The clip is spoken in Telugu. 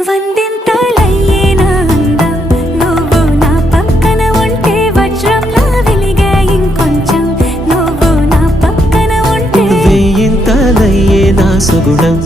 వందింతలయ్యేనా అందం నువ్వు నా పక్కన ఉంటే వజ్రంలా వెలిగే ఇంకొంచెం నువ్వు నా పక్కన ఉంటే వేయింతలయ్యేనా సుగుణం